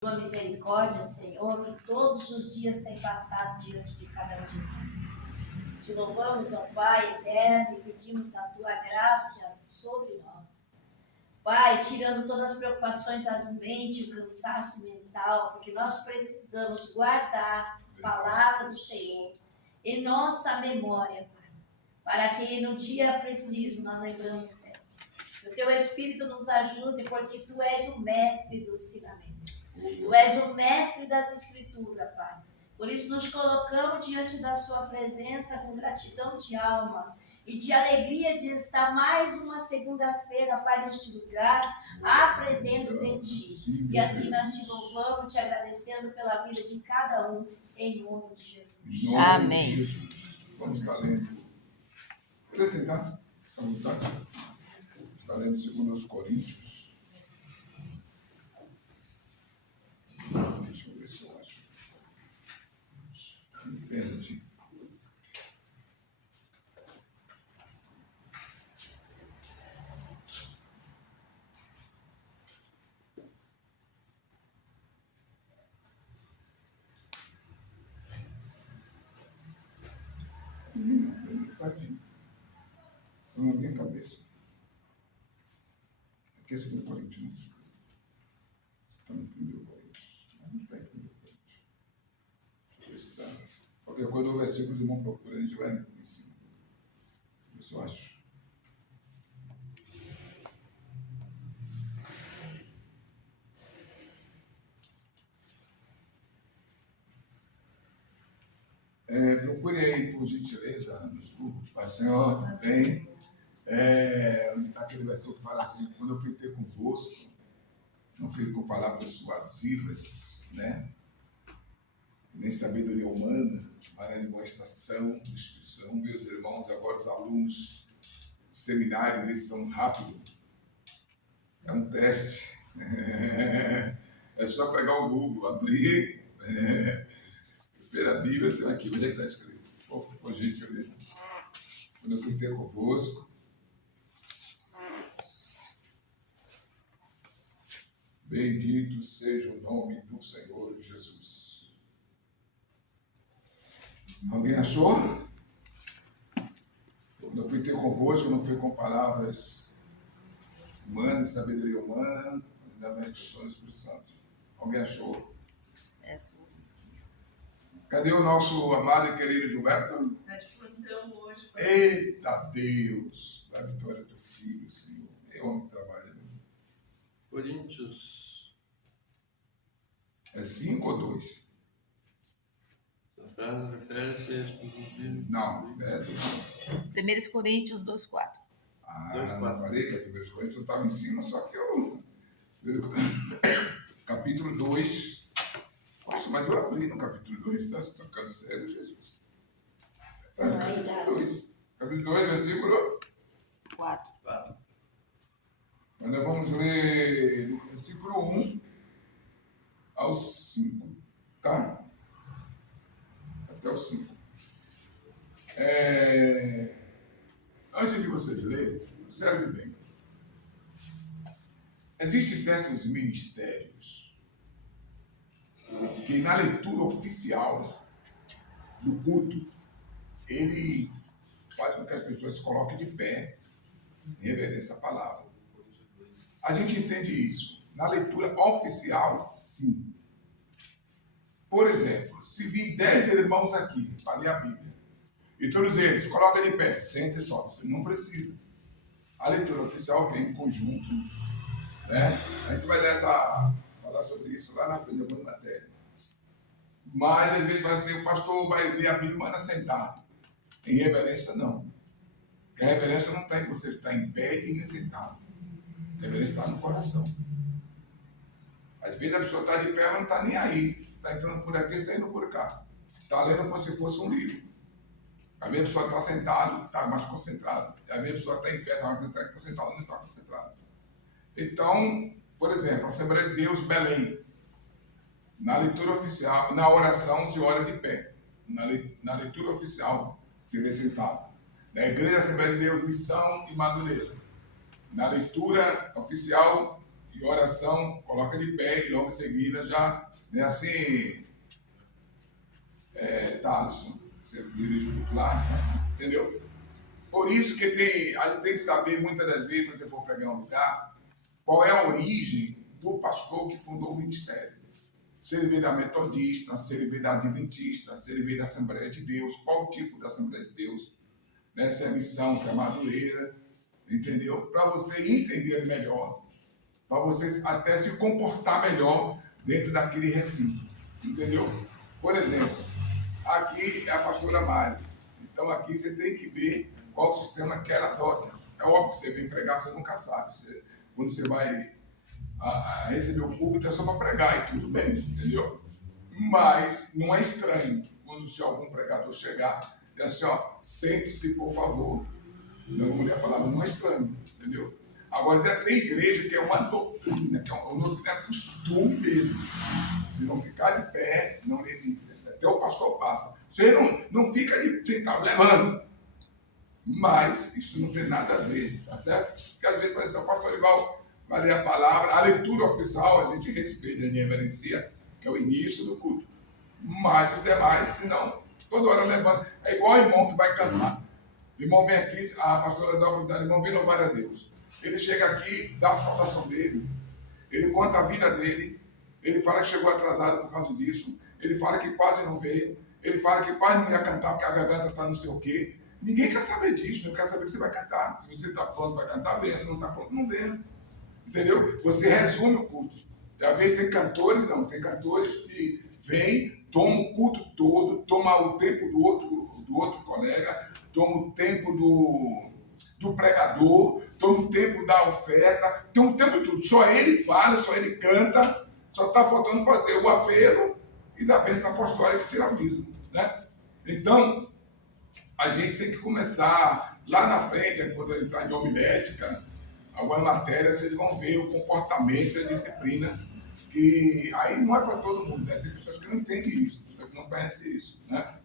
Tua misericórdia, Senhor, que todos os dias tem passado diante de cada um de nós. Te louvamos, ó Pai eterno, e pedimos a Tua graça sobre nós. Pai, tirando todas as preocupações das mentes, o cansaço mental, porque nós precisamos guardar a palavra do Senhor em nossa memória, Pai, para que no dia preciso nós lembramos dela. Que o Teu Espírito nos ajude, porque Tu és o mestre do ensinamento. Tu és o mestre das Escrituras, Pai. Por isso nos colocamos diante da Sua presença com gratidão de alma e de alegria de estar mais uma segunda-feira, Pai, neste lugar, aprendendo de Ti. E assim nós Te louvamos, Te agradecendo pela vida de cada um, em nome de Jesus. Em nome Amém. De Jesus. Vamos estar lendo. Quer sentar? Está à vontade? Está lendo 2 Coríntios. Deixa eu ver se eu acho. Perdi. Perdi. Estou na minha cabeça. Aqui é 2 Coríntios. Está no 1 Coríntios. Não está em 1 Coríntios. Deixa eu ver se está. Qualquer coisa, o versículo os irmãos procuram, a gente vai em cima. Isso eu acho. Procure aí, por gentileza, nos grupos. Pai Senhor, tem. Onde está aquele versículo que fala assim: quando eu fui ter convosco, não fui com palavras suasivas, né? Nem sabedoria humana, mas a demonstração, discussão. Meus irmãos, agora os alunos do seminário, eles são rápidos. É um teste. É só pegar o Google, abrir. Pela Bíblia, tem aqui, onde é que está escrito? Por gentileza. Quando eu fui ter convosco, bendito seja o nome do Senhor Jesus. Alguém achou? Quando eu fui ter convosco, não fui com palavras humanas, sabedoria humana, mas da manifestação do Espírito Santo. Alguém achou? Cadê o nosso amado e querido Gilberto? Está de plantão hoje. Eita Deus! Da vitória do Filho, Senhor. É homem que trabalha. Coríntios. É 5 ou 2? Não, é 2. 1 Coríntios 2,4. Não falei que 1 Coríntios eu estava em cima, só que eu... Capítulo 2. Nossa, mas eu abri no capítulo 2. Você está ficando sério, Jesus? Capítulo 2. Capítulo 2, versículo 4. Mas nós vamos ler do versículo 1 ao 5, tá? Até o 5. Antes de vocês lerem, observe bem. Existem certos ministérios que na leitura oficial do culto, ele faz com que as pessoas se coloquem de pé em reverência à palavra. A gente entende isso. Na leitura oficial, sim. Por exemplo, se vir 10 irmãos aqui para ler a Bíblia, e todos eles colocam de pé, senta e sobe, você não precisa. A leitura oficial vem em conjunto, né? A gente vai falar sobre isso lá na frente, depois da matéria. Mas às vezes vai dizer, o pastor vai ler a Bíblia e manda sentar. Em reverência, não. Porque a reverência não está em você estar em pé e nem sentado. A reverência está no coração. Às vezes a pessoa está de pé, mas não está nem aí. Está entrando por aqui, saindo por cá. Está lendo como se fosse um livro. Às vezes a pessoa está sentada, está mais concentrada. Às vezes a pessoa está em pé, está sentada, não está concentrada. Então, por exemplo, a Assembleia de Deus, Belém. Na leitura oficial, na oração se ora de pé. Na leitura oficial se vê sentado. Na Igreja Assembleia de Deus, Missão e Madureira. Na leitura oficial E oração, coloca de pé e logo em seguida já, né, assim, Thaleson, você dirige o culto lá, assim, entendeu? Por isso que a gente tem que saber, muitas das vezes, quando você for pregar um lugar, qual é a origem do pastor que fundou o ministério. Se ele veio da metodista, se ele veio da adventista, se ele veio da Assembleia de Deus, qual o tipo da Assembleia de Deus, né? Se é missão, se é madureira, entendeu? Para você entender melhor, para você até se comportar melhor dentro daquele recinto, entendeu? Por exemplo, aqui é a pastora Mari, então aqui você tem que ver qual o sistema que ela adota. É óbvio que você vem pregar, você nunca sabe. Quando você vai receber o público, é só para pregar e tudo bem, entendeu? Mas não é estranho quando se algum pregador chegar e assim, ó, sente-se, por favor. Não, mulher, a palavra não é estranho, entendeu? Agora, já tem igreja que é uma doutrina, que é uma doutrina, é costume mesmo. Se não ficar de pé, não até o pastor passa. Você não fica de sentado, levanta. Mas isso não tem nada a ver, tá certo? Porque às vezes, por exemplo, o pastor Ival vai ler a palavra, a leitura oficial a gente respeita, a gente reverencia, que é o início do culto. Mas os demais, se não, toda hora levanta. É igual o irmão que vai cantar. O irmão vem aqui, a pastora dá a oportunidade, o irmão vem louvar a Deus. Ele chega aqui, dá a saudação dele, ele conta a vida dele, ele fala que chegou atrasado por causa disso, ele fala que quase não veio, ele fala que quase não ia cantar porque a garganta está não sei o quê. Ninguém quer saber disso, não quer saber que você vai cantar. Se você está pronto para cantar, venha. Se não está pronto, não venha. Entendeu? Você resume o culto. E às vezes tem cantores, não, tem cantores que vêm, tomam o culto todo, tomam o tempo do outro colega, tomam o tempo do pregador, tomam o tempo da oferta, tem um tempo de tudo. Só ele fala, só ele canta, só está faltando fazer o apelo e da bênção apostólica e tirar o dízimo, né? Então, a gente tem que começar lá na frente, quando entrar em homilética, algumas matérias, vocês vão ver o comportamento e a disciplina, que aí não é para todo mundo, né? Tem pessoas que não entendem isso, pessoas que não conhecem isso, né?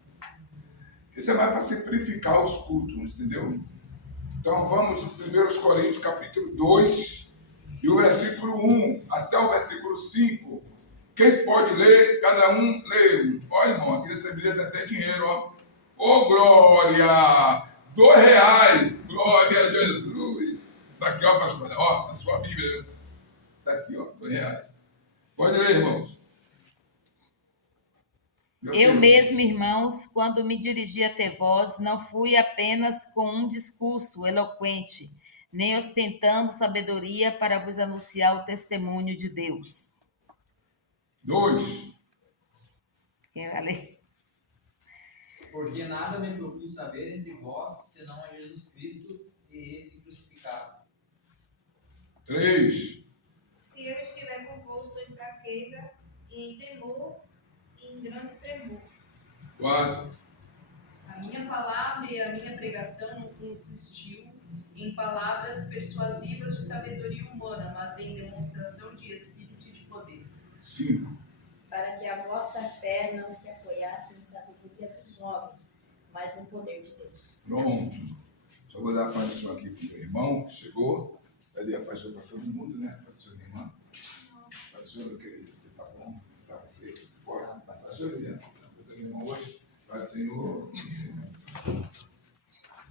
Isso é mais para simplificar os cultos, entendeu? Então vamos, 1 Coríntios capítulo 2, e o versículo 1 até o versículo 5. Quem pode ler, cada um lê. Olha, irmão, aqui nessa Bíblia tem até dinheiro, ó. Ô, glória! R$2. Glória a Jesus. Está aqui, ó, pastora. Ó, na sua Bíblia. Está aqui, ó, R$2. Pode ler, irmãos. Eu mesmo, irmãos, quando me dirigi até vós, não fui apenas com um discurso eloquente, nem ostentando sabedoria para vos anunciar o testemunho de Deus. 2. Quem vai ler? Porque nada me propus saber entre vós, senão a Jesus Cristo e este crucificado. 3. Se eu estiver convosco em fraqueza e em temor e em grande tremor. 4. A minha palavra e a minha pregação não consistiu em palavras persuasivas de sabedoria humana, mas em demonstração de espírito e de poder. 5. Para que a vossa fé não se apoiasse em sabedoria dos homens, mas no poder de Deus. Pronto. Só vou dar a paz aqui para o meu irmão, que chegou. Ele apareceu para todo mundo, né? Apareceu minha irmã. Apareceu, querido, você está bom? Está você forte? Apareceu, Liliana? Apareceu minha irmã hoje? Pai Senhor.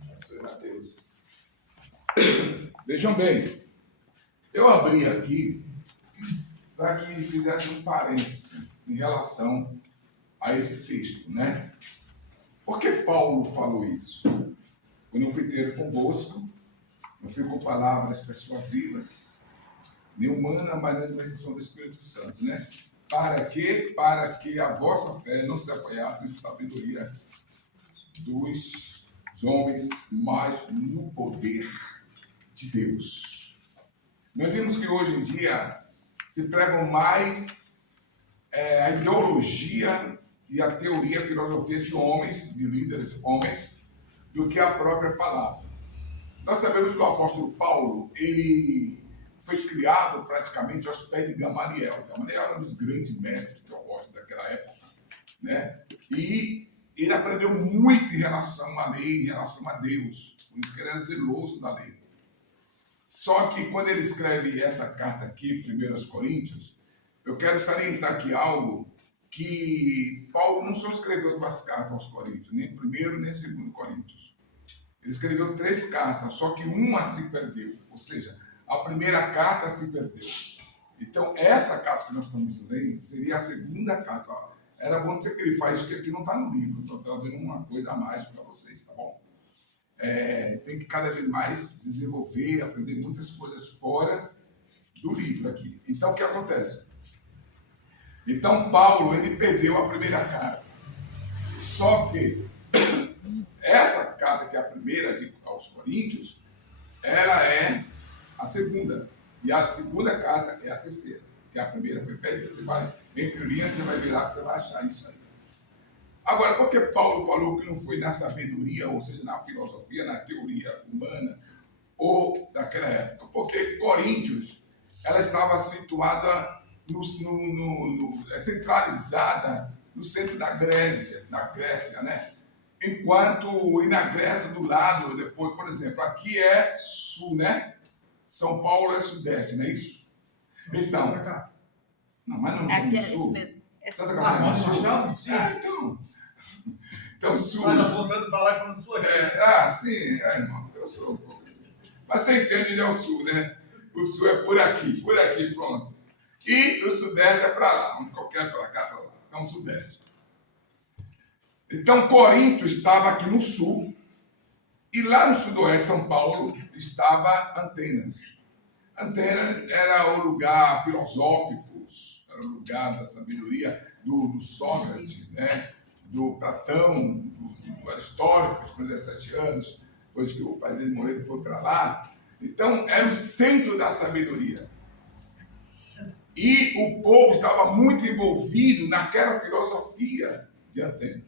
Apareceu Mateus. Vejam bem, eu abri aqui para que fizesse um parêntese em relação a esse texto, né? Por que Paulo falou isso? Quando eu fui ter convosco, não fui com palavras persuasivas, nem humana, mas na manifestação do Espírito Santo, né? Para quê? Para que a vossa fé não se apoiasse em sabedoria dos homens, mas no poder de Deus. Nós vimos que hoje em dia se pregam mais a ideologia e a teoria, a filosofia de homens, de líderes homens, do que a própria palavra. Nós sabemos que o apóstolo Paulo, ele foi criado praticamente aos pés de Gamaliel. Gamaliel era um dos grandes mestres teológicos daquela época, né? E ele aprendeu muito em relação à lei, em relação a Deus. Por isso que ele era zeloso da lei. Só que quando ele escreve essa carta aqui, 1 Coríntios, eu quero salientar aqui algo que Paulo não só escreveu 2 cartas aos Coríntios, nem 1º nem 2 Coríntios. Ele escreveu 3 cartas, só que uma se perdeu. Ou seja, a primeira carta se perdeu. Então, essa carta que nós estamos lendo seria a segunda carta. Ó, era bom dizer que ele faz, que aqui não está no livro. Estou trazendo uma coisa a mais para vocês, tá bom? Tem que cada vez mais desenvolver, aprender muitas coisas fora do livro aqui. Então, o que acontece? Então, Paulo, ele perdeu a primeira carta. Só que essa carta, que é a primeira aos Coríntios, ela é a segunda. E a segunda carta é a terceira. Que a primeira foi perdida. Você vai, entre linhas, você vai virar, você vai achar isso aí. Agora, por que Paulo falou que não foi na sabedoria, ou seja, na filosofia, na teoria humana, ou daquela época? Porque Coríntios, ela estava situada, centralizada no centro da Grécia, né? Enquanto, e na Grécia do lado, depois, por exemplo, aqui é sul, né? São Paulo é sudeste, não é isso? Então, não, mas não Aqui no é sul. isso mesmo. É Santa sul. Catarina nós do sul. estamos? Sim. Então sul. Mas apontando para lá e falando sua Sim, irmão, eu sou um pouco assim. Mas você entende onde é o sul, né? O sul é por aqui, pronto. E o sudeste é para lá, onde qualquer para cá, para lá. Então, o sudeste. Então, Corinto estava aqui no sul, e lá no sudoeste, São Paulo, estava Atenas. Atenas era o lugar filosófico, era o lugar da sabedoria do Sócrates, né? Do Platão, do Aristóteles, com 17 anos, depois que o pai dele morreu, ele foi para lá. Então, era o centro da sabedoria. E o povo estava muito envolvido naquela filosofia de Atenas.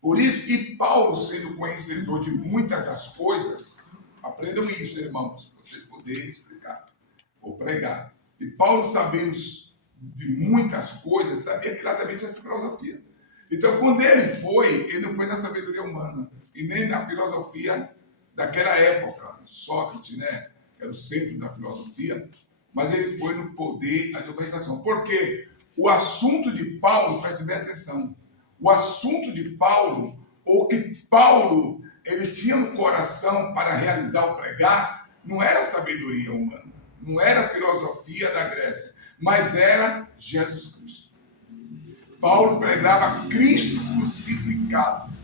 Por isso que Paulo, sendo conhecedor de muitas das coisas, aprendam isso, irmãos, para vocês poderem explicar ou pregar. E Paulo, sabendo de muitas coisas, sabia claramente essa filosofia. Então, quando ele não foi na sabedoria humana e nem na filosofia daquela época, Sócrates, né, que era o centro da filosofia, mas ele foi no poder da administração. Porque o assunto de Paulo, preste bem atenção, o assunto de Paulo, ou que Paulo ele tinha no coração para realizar ou pregar, não era sabedoria humana, não era filosofia da Grécia, mas era Jesus Cristo. Paulo pregava Cristo crucificado.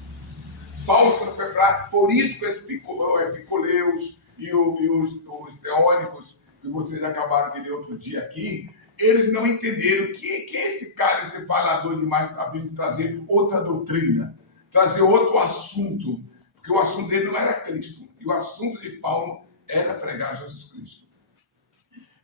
Paulo, quando foi para... Por isso que os epiculeus e os teólogos, que vocês acabaram de ler outro dia aqui, eles não entenderam que é esse cara, esse falador demais, está vindo trazer outra doutrina, trazer outro assunto, porque o assunto dele não era Cristo, e o assunto de Paulo era pregar Jesus Cristo.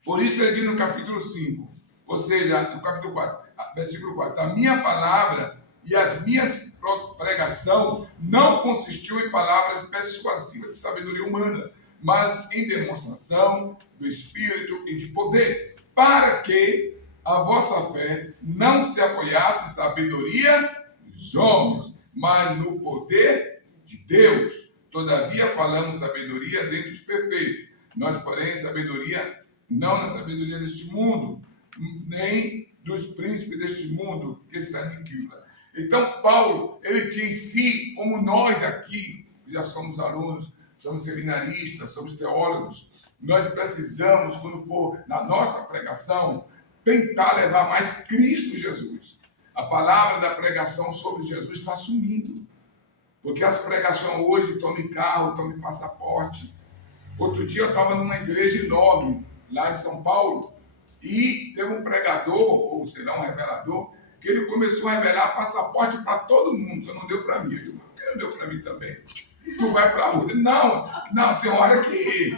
Por isso ele diz no capítulo 5, ou seja, no capítulo 4, versículo 4, a minha palavra e as minhas pregação não consistiu em palavras persuasivas de sabedoria humana, mas em demonstração do Espírito e de poder, para que a vossa fé não se apoiasse em sabedoria dos homens, mas no poder de Deus. Todavia falamos sabedoria dentre os perfeitos. Nós, porém, sabedoria, não na sabedoria deste mundo, nem dos príncipes deste mundo que se aniquila. Então, Paulo, ele tinha em si, como nós aqui, que já somos alunos, somos seminaristas, somos teólogos, nós precisamos, quando for na nossa pregação, tentar levar mais Cristo Jesus. A palavra da pregação sobre Jesus está sumindo. Porque as pregações hoje estão em carro, estão em passaporte. Outro dia eu estava numa igreja enorme, lá em São Paulo, e teve um pregador, ou será um revelador, que ele começou a revelar passaporte para todo mundo, só não deu para mim. Eu digo, por que não deu para mim também? Tu vai para a rua? Não, tem hora que...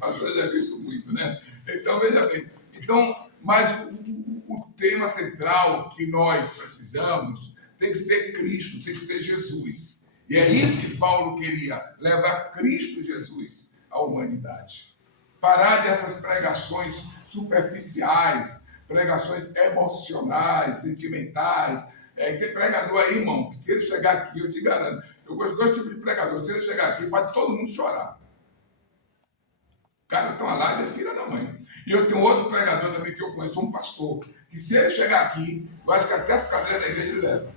Pastor já viu isso muito, né? Então, veja bem. Então, mas o tema central que nós precisamos tem que ser Cristo, tem que ser Jesus. E é isso que Paulo queria, levar Cristo Jesus à humanidade. Parar dessas pregações superficiais, pregações emocionais, sentimentais. Tem pregador aí, irmão, que se ele chegar aqui, eu te garanto, eu gosto de dois tipos de pregador, se ele chegar aqui, faz todo mundo chorar. cara está lá, ele é filho da mãe. E eu tenho outro pregador também que eu conheço, um pastor, que se ele chegar aqui, eu acho que até as cadeiras da igreja ele leva.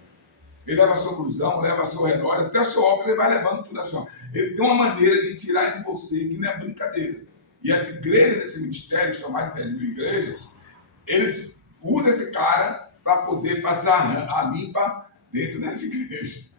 Ele leva seu blusão, leva seu relógio, até seu óculos, ele vai levando tudo assim. Ó. Ele tem uma maneira de tirar de você que não é brincadeira. E as igrejas desse ministério, que são mais de 10 mil igrejas, eles usam esse cara para poder passar a limpa dentro das igrejas.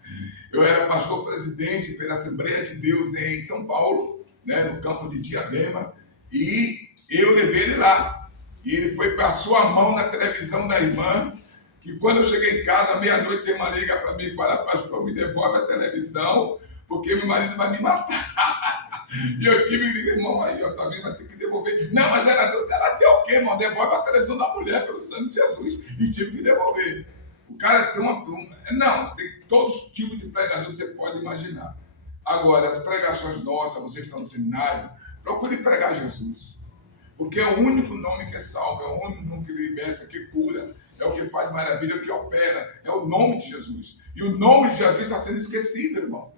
Eu era pastor presidente pela Assembleia de Deus em São Paulo, né, no campo de Diadema, e eu levei ele lá. E ele passou a mão na televisão da irmã, que quando eu cheguei em casa, meia-noite, a irmã liga para mim e fala: pastor, me devolve a televisão, porque meu marido vai me matar. E eu tive que dizer: irmão, aí, ó, também vai ter que devolver. Não, mas ela deu o quê, irmão? Devolve a televisão da mulher pelo sangue de Jesus. E tive que devolver. O cara tem Não, tem todos os tipos de pregador que você pode imaginar. Agora, as pregações nossas, vocês estão no seminário, procure pregar Jesus. Porque é o único nome que salva, é o único nome que liberta, que cura, é o que faz maravilha, é o que opera, é o nome de Jesus. E o nome de Jesus está sendo esquecido, irmão.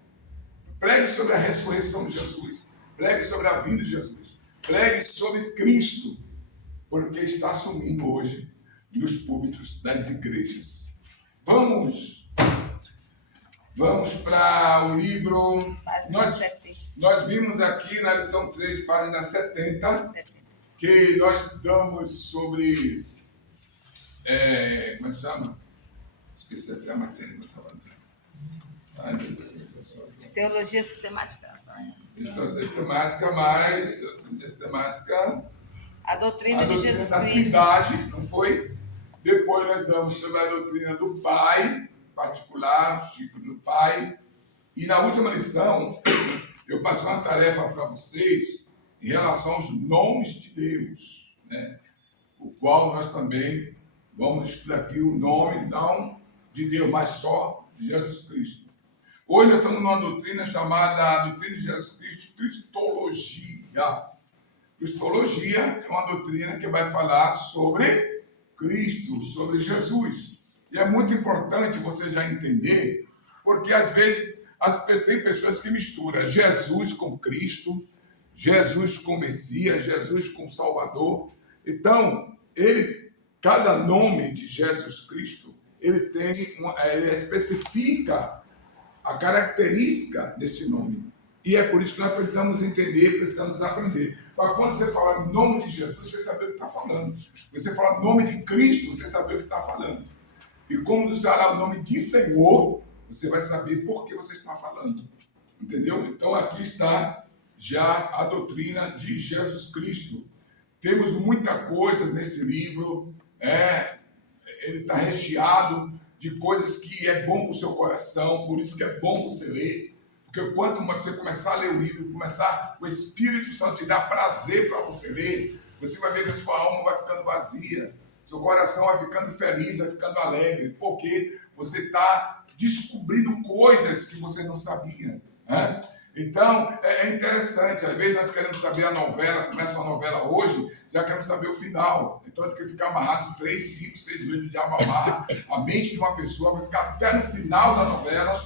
Pregue sobre a ressurreição de Jesus, pregue sobre a vinda de Jesus, pregue sobre Cristo, porque está sumindo hoje nos púlpitos das igrejas. Vamos para o livro. Nós vimos aqui na lição 3, página 70, que nós estudamos sobre. Como é que chama? Esqueci até a matéria que eu estava dizendo. Ai, meu Deus. Teologia sistemática. Isso é sistemática, mas. Sistemática. A doutrina de Jesus da Cristo. Trindade, não foi? Depois nós damos sobre a doutrina do Pai, particular, o Chico do Pai. E na última lição, eu passei uma tarefa para vocês em relação aos nomes de Deus, né? O qual nós também vamos estudar aqui o nome, não de Deus, mas só de Jesus Cristo. Hoje nós estamos numa doutrina chamada doutrina de Jesus Cristo, Cristologia. Cristologia é uma doutrina que vai falar sobre Cristo, sobre Jesus. E é muito importante você já entender, porque às vezes tem pessoas que misturam Jesus com Cristo, Jesus com Messias, Jesus com Salvador. Então, cada nome de Jesus Cristo, ele especifica a característica deste nome. E é por isso que nós precisamos entender, precisamos aprender. Para quando você fala em nome de Jesus, você sabe o que está falando. Você fala em nome de Cristo, você sabe o que está falando. E como usar o nome de Senhor, você vai saber por que você está falando. Entendeu? Então aqui está já a doutrina de Jesus Cristo. Temos muita coisa nesse livro. Ele está recheado de coisas que é bom para o seu coração, por isso que é bom você ler. Porque quanto mais você começar a ler o livro, o Espírito Santo te dá prazer para você ler, você vai ver que a sua alma vai ficando vazia, seu coração vai ficando feliz, vai ficando alegre, porque você está descobrindo coisas que você não sabia. Né? Então, é interessante, às vezes nós queremos saber a novela, começa uma novela hoje, já queremos saber o final. Então, tem que ficar amarrado 3, 5, 6 meses, o diabo amarra a mente de uma pessoa, vai ficar até no final da novela,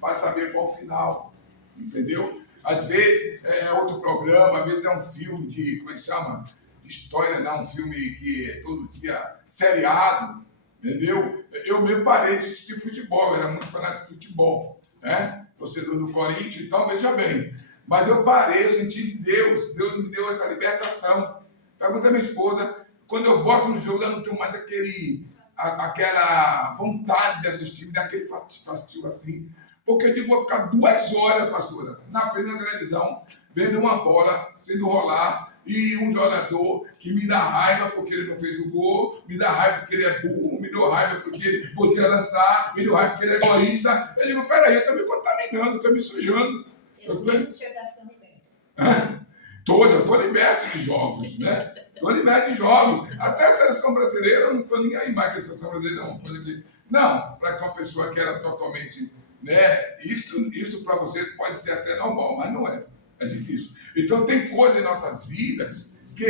para saber qual o final. Entendeu? Às vezes é outro programa, às vezes é um filme de, como é que chama? De história, não, um filme que é todo dia seriado, entendeu? Eu mesmo parei de assistir futebol, eu era muito fanático de futebol, né? Torcedor do Corinthians, então veja bem. Mas eu parei, eu senti que Deus me deu essa libertação. Pergunta a minha esposa, quando eu boto no jogo, eu não tenho mais aquela vontade de assistir, daquele fastio assim. Porque eu digo, vou ficar 2 horas, pastora, na frente da televisão, vendo uma bola sendo rolar e um jogador que me dá raiva porque ele não fez o gol, me dá raiva porque ele é burro, me dá raiva porque ele podia lançar, me dá raiva porque ele é egoísta. Eu digo, peraí, eu estou me contaminando, estou me sujando. Esse mesmo o senhor está ficando liberto. Eu estou liberto de jogos, né? Estou liberto de jogos. Até a seleção brasileira, eu não estou nem aí mais que a seleção brasileira, não. Não, para que uma pessoa que era totalmente... Né? Isso para você pode ser até normal, mas não é. É difícil. Então tem coisas em nossas vidas que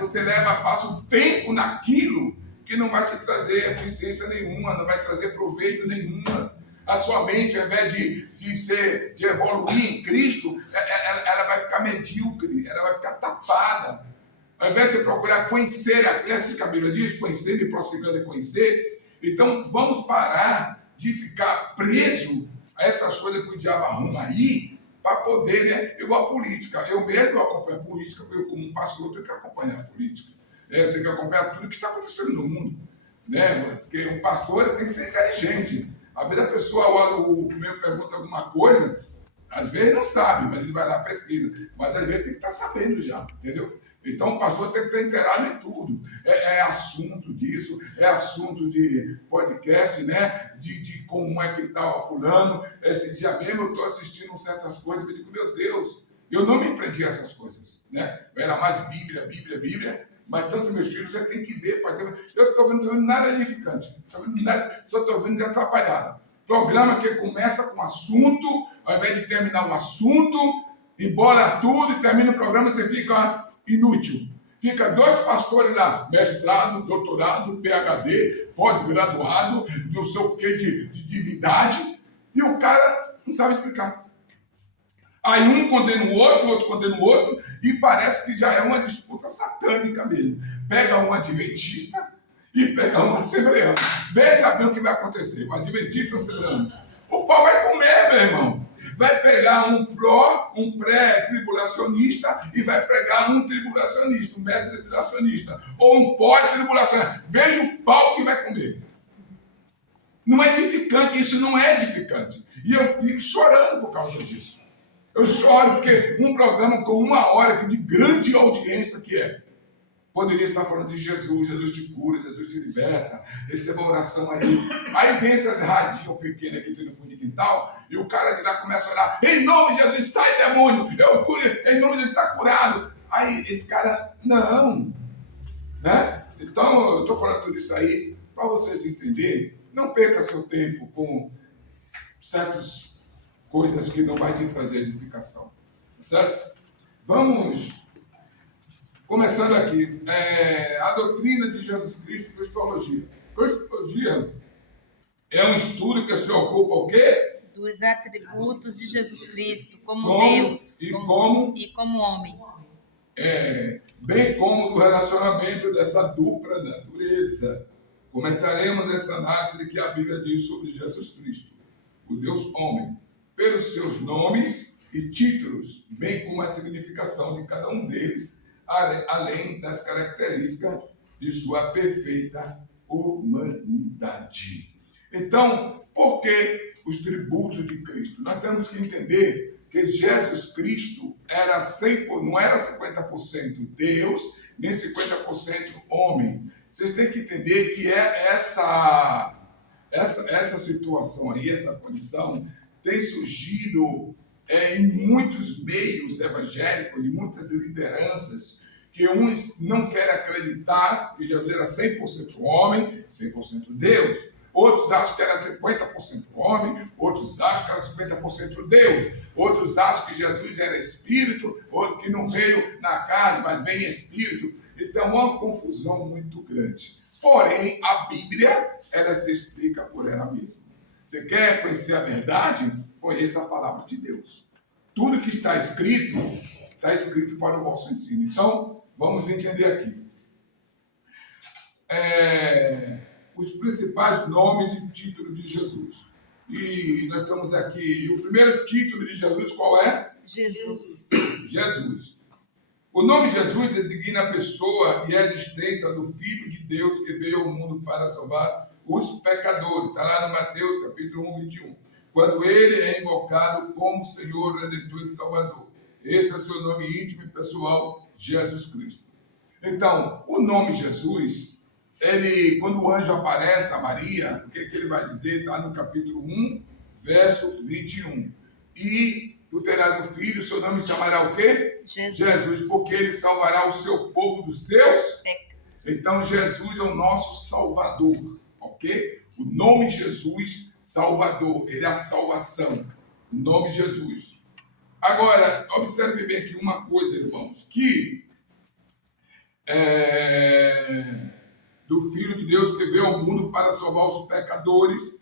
você passa um tempo naquilo que não vai te trazer eficiência nenhuma, não vai trazer proveito nenhuma. A sua mente, ao invés de evoluir em Cristo, ela vai ficar medíocre, ela vai ficar tapada. Ao invés de procurar conhecer a crença que a Bíblia diz, conhecer e prosseguindo a conhecer, então vamos parar de ficar preso a essas coisas que o diabo arruma aí, para poder, né? Igual a política. Eu mesmo acompanho a política, eu como um pastor tenho que acompanhar a política. Eu tenho que acompanhar tudo que está acontecendo no mundo. Né? Porque um pastor tem que ser inteligente. Às vezes a pessoa olha o meu pergunta alguma coisa, às vezes não sabe, mas ele vai lá e pesquisa. Mas às vezes tem que estar sabendo já, entendeu? Então o pastor tem que estar inteirado em tudo. É assunto disso, é assunto de podcast, né? De como é que está o fulano. Esse dia mesmo eu estou assistindo certas coisas e digo, meu Deus, eu não me prendi a essas coisas, né? Eu era mais Bíblia, mas tanto meus filhos você tem que ver, pai. Eu estou vendo nada edificante, só estou vendo de atrapalhado. Programa que começa com assunto, ao invés de terminar o assunto, embola tudo e termina o programa, você fica inútil. Fica 2 pastores lá, mestrado, doutorado, PhD, pós-graduado, não sei o que de divindade, e o cara não sabe explicar. Aí um condena o outro condena o outro, e parece que já é uma disputa satânica mesmo. Pega um adventista e pega um assembleano. Veja bem o que vai acontecer. O adventista e o assembleano. O pau vai comer, meu irmão. Vai pegar um pré-tribulacionista e vai pegar um tribulacionista, um meta-tribulacionista, ou um pós-tribulacionista. Veja o pau que vai comer. Não é edificante, isso não é edificante. E eu fico chorando por causa disso. Eu choro porque um programa com 1 hora de grande audiência que é, poderia estar falando de Jesus, Jesus te cura, Jesus te liberta, receba a oração aí. Aí vem essas radinhas pequenas que tem no fundo de quintal, e o cara que lá começa a orar, em nome de Jesus, sai demônio, eu curo, em nome de Jesus, está curado. Aí esse cara, não, né? Então eu estou falando tudo isso aí para vocês entenderem. Não perca seu tempo com certas coisas que não vai te trazer edificação, certo? Vamos começando aqui, a doutrina de Jesus Cristo e Cristologia. Cristologia é um estudo que se ocupa o quê? Dos atributos de Jesus Cristo, como Deus e como homem. Bem como do relacionamento dessa dupla natureza. Começaremos essa análise de que a Bíblia diz sobre Jesus Cristo, o Deus homem, pelos seus nomes e títulos, bem como a significação de cada um deles, além das características de sua perfeita humanidade. Então, por que os tributos de Cristo? Nós temos que entender que Jesus Cristo não era 50% Deus, nem 50% homem. Vocês têm que entender que essa situação aí, essa condição, tem surgido em muitos meios evangélicos e muitas lideranças, que uns não querem acreditar que Jesus era 100% homem, 100% Deus. Outros acham que era 50% homem, outros acham que era 50% Deus. Outros acham que Jesus era espírito, outro que não veio na carne, mas vem em espírito. Então, é uma confusão muito grande. Porém, a Bíblia, ela se explica por ela mesma. Você quer conhecer a verdade? Conheça a palavra de Deus. Tudo que está escrito para o vosso ensino. Então, vamos entender aqui. Os principais nomes e títulos de Jesus. E nós estamos aqui. E o primeiro título de Jesus qual é? Jesus. Jesus. O nome Jesus designa a pessoa e a existência do Filho de Deus que veio ao mundo para salvar os pecadores. Está lá no Mateus capítulo 1, 21. Quando ele é invocado como Senhor, Redentor e Salvador. Esse é o seu nome íntimo e pessoal, Jesus Cristo. Então, o nome Jesus, quando o anjo aparece a Maria, o que ele vai dizer? Está no capítulo 1, verso 21. E tu terás um filho, seu nome se chamará o quê? Jesus, porque ele salvará o seu povo dos seus pecados. Então, Jesus é o nosso Salvador, ok? O nome Jesus, Salvador, ele é a salvação. O nome Jesus. Agora, observe bem aqui uma coisa, irmãos, que do Filho de Deus que veio ao mundo para salvar os pecadores.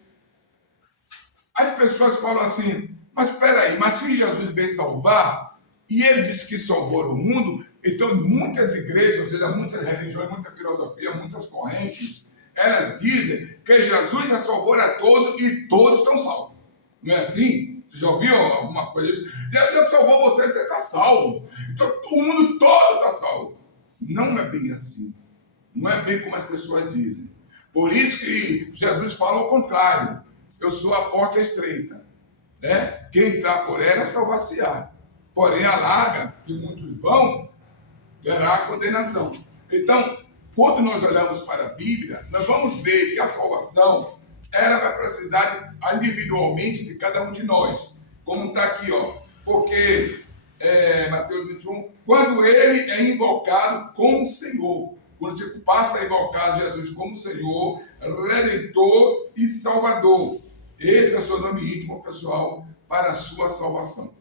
As pessoas falam assim, mas espera aí, mas se Jesus veio salvar, e ele disse que salvou o mundo, então muitas igrejas, ou seja, muitas religiões, muita filosofia, muitas correntes, elas dizem que Jesus já salvou a todos e todos estão salvos. Não é assim? Você já ouviu alguma coisa disso? Deus salvou você, você está salvo. Então o mundo todo está salvo. Não é bem assim. Não é bem como as pessoas dizem. Por isso que Jesus fala ao contrário. Eu sou a porta estreita. Né? Quem entrar por ela salvar-se-á. Porém, a larga, que muitos vão, terá a condenação. Então, quando nós olhamos para a Bíblia, nós vamos ver que a salvação, ela vai precisar individualmente de cada um de nós. Como está aqui, ó. Porque, Mateus 21, quando ele é invocado como Senhor, quando você passa a invocar Jesus como Senhor, Redentor e Salvador. Esse é o seu nome íntimo, pessoal, para a sua salvação.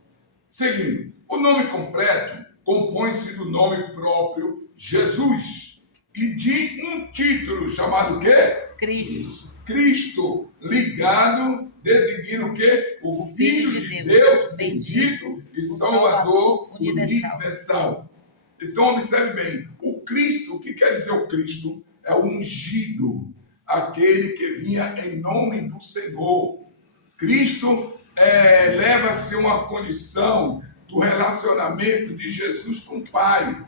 Seguindo, o nome completo compõe-se do nome próprio Jesus e de um título chamado o quê? Cristo. Cristo, ligado, designa o quê? O Filho de Deus, bendito e Salvador universal. Então, observe bem, o Cristo, o que quer dizer o Cristo? É o ungido, aquele que vinha em nome do Senhor. Cristo leva-se uma condição do relacionamento de Jesus com o Pai.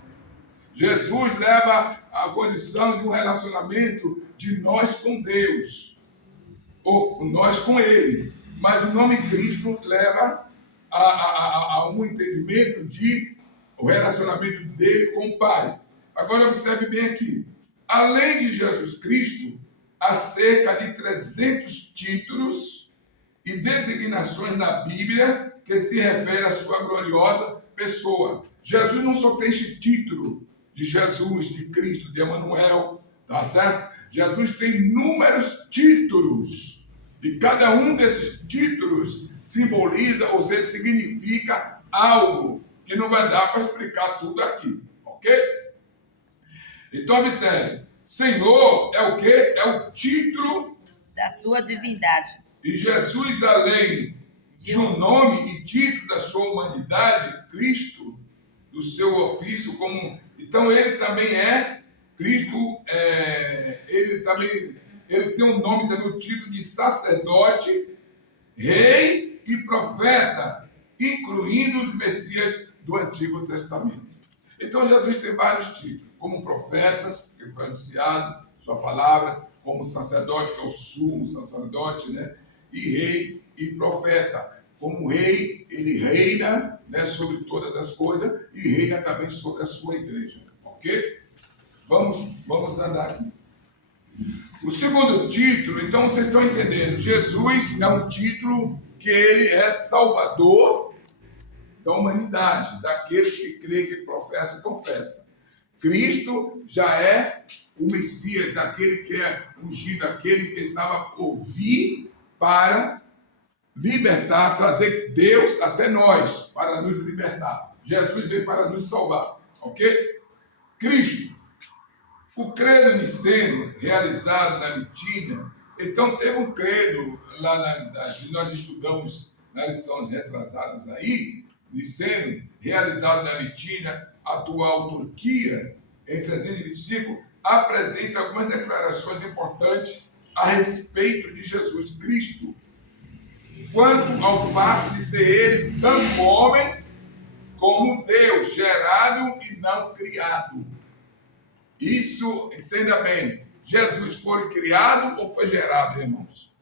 Jesus leva a condição de um relacionamento de nós com Deus, ou nós com Ele. Mas o nome Cristo leva a um entendimento de o relacionamento dele com o Pai. Agora observe bem aqui. Além de Jesus Cristo, há cerca de 300 títulos e designações na Bíblia que se referem à sua gloriosa pessoa. Jesus não só tem esse título de Jesus, de Cristo, de Emanuel, tá certo? Jesus tem inúmeros títulos. E cada um desses títulos simboliza, ou seja, significa algo que não vai dar para explicar tudo aqui, ok? Então, observe, Senhor é o quê? É o título Da sua divindade. E Jesus, além de um nome e título da sua humanidade, Cristo, do seu ofício como... Então, ele também é, Cristo, ele tem um nome também, o título de sacerdote, rei e profeta, incluindo os Messias do Antigo Testamento. Então, Jesus tem vários títulos, como profetas, que foi anunciado, sua palavra, como sacerdote, que é o sumo sacerdote, né? E rei e profeta. Como rei, ele reina, né, sobre todas as coisas e reina também sobre a sua igreja. Ok? Vamos andar aqui. O segundo título, então vocês estão entendendo, Jesus é um título que ele é salvador da humanidade, daqueles que creem, que professam e confessam. Cristo já é o Messias, aquele que é ungido, aquele que estava por vir para libertar, trazer Deus até nós, para nos libertar. Jesus veio para nos salvar, ok? Cristo, o credo niceno realizado na Bitínia, então teve um credo lá nós estudamos nas lições retrasadas aí, niceno, realizado na Bitínia, atual Turquia, em 325, apresenta algumas declarações importantes a respeito de Jesus Cristo, quanto ao fato de ser ele tanto homem como Deus, gerado e não criado. Isso, entenda bem, Jesus foi criado ou foi gerado, irmãos?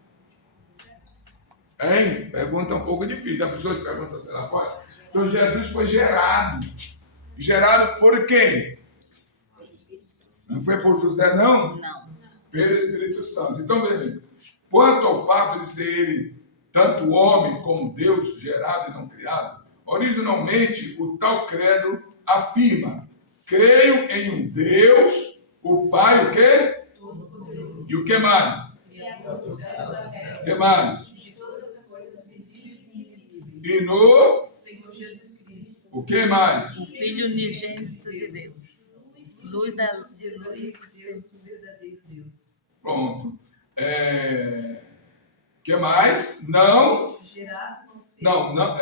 Hein? Pergunta um pouco difícil, a pessoa pergunta assim lá fora. Então Jesus foi gerado. Gerado por quem? Não foi por José, não? Não. Pelo Espírito Santo. Então, bem, quanto ao fato de ser ele tanto homem como Deus, gerado e não criado, originalmente o tal credo afirma: creio em um Deus, o Pai, o quê? E o que mais? O que mais? De todas as coisas visíveis e invisíveis. E no... Senhor Jesus Cristo. O que mais? O Filho unigênito de Deus. Luz da luz de luz. Deus, o verdadeiro Deus. Pronto. que mais? Não, Gerado, não feito. não,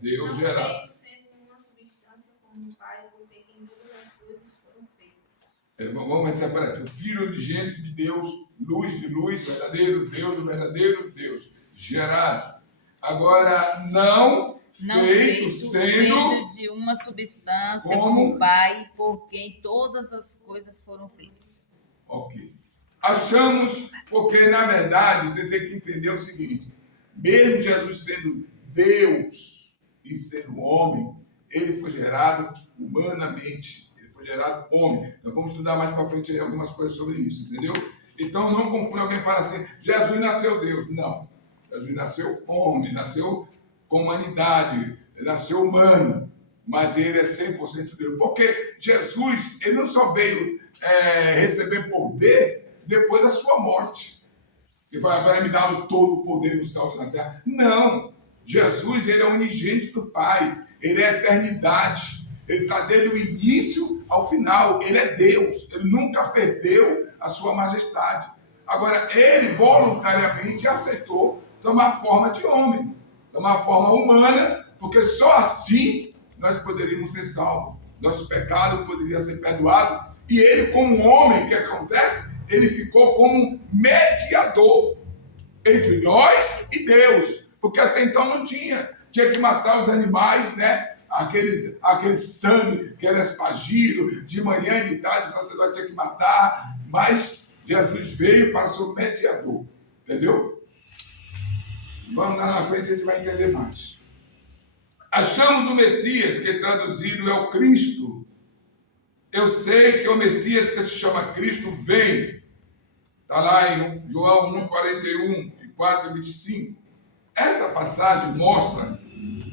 Deus Não gerado. feito sendo uma substância como o Pai, porque em todas as coisas foram feitas. Vamos separar aqui. O Filho unigênito de Deus, luz de luz, verdadeiro Deus do verdadeiro Deus, gerado. Agora, não feito sendo de uma substância como como o Pai, por quem todas as coisas foram feitas. Ok. Achamos, porque na verdade você tem que entender o seguinte: mesmo Jesus sendo Deus e sendo homem, ele foi gerado humanamente, ele foi gerado homem. Nós vamos estudar mais para frente aí algumas coisas sobre isso, entendeu? Então não confunda alguém fala assim: Jesus nasceu Deus. Não. Jesus nasceu homem, nasceu com humanidade, nasceu humano, mas ele é 100% Deus. Porque Jesus, ele não só veio receber poder depois da sua morte. Ele vai agora me dar todo o poder no céu e na terra. Não. Jesus, ele é unigênito do Pai. Ele é eternidade. Ele está desde o início ao final. Ele é Deus. Ele nunca perdeu a sua majestade. Agora, ele voluntariamente aceitou tomar forma de homem. Tomar forma humana, porque só assim nós poderíamos ser salvos. Nosso pecado poderia ser perdoado. E ele, como homem, o que acontece? Ele ficou como mediador entre nós e Deus. Porque até então não tinha. Tinha que matar os animais, né? Aquele sangue que era espargido, de manhã e de tarde o sacerdote tinha que matar. Mas Jesus veio para ser o mediador. Entendeu? Vamos lá na frente, a gente vai entender mais. Achamos o Messias, que traduzido é o Cristo. Eu sei que o Messias, que se chama Cristo, vem. Está lá em João 1,41 e 4,25. Esta passagem mostra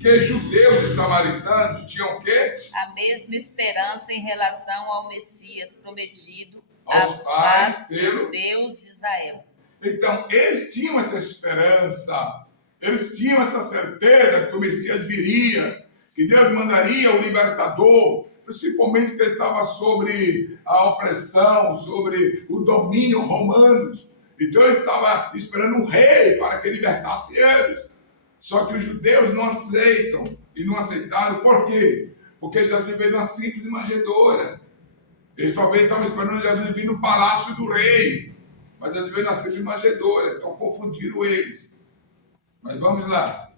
que judeus e samaritanos tinham o quê? A mesma esperança em relação ao Messias prometido Aos pais pelo Deus de Israel. Então, eles tinham essa esperança, eles tinham essa certeza que o Messias viria, que Deus mandaria o libertador, principalmente que ele estava sobre a opressão, sobre o domínio romano. Então ele estava esperando um rei para que libertasse eles. Só que os judeus não aceitam, e não aceitaram, por quê? Porque eles já viveram numa simples manjedoura. Eles talvez estavam esperando Jesus vir no palácio do rei, mas Jesus veio na simples manjedoura, então confundiram eles. Mas vamos lá.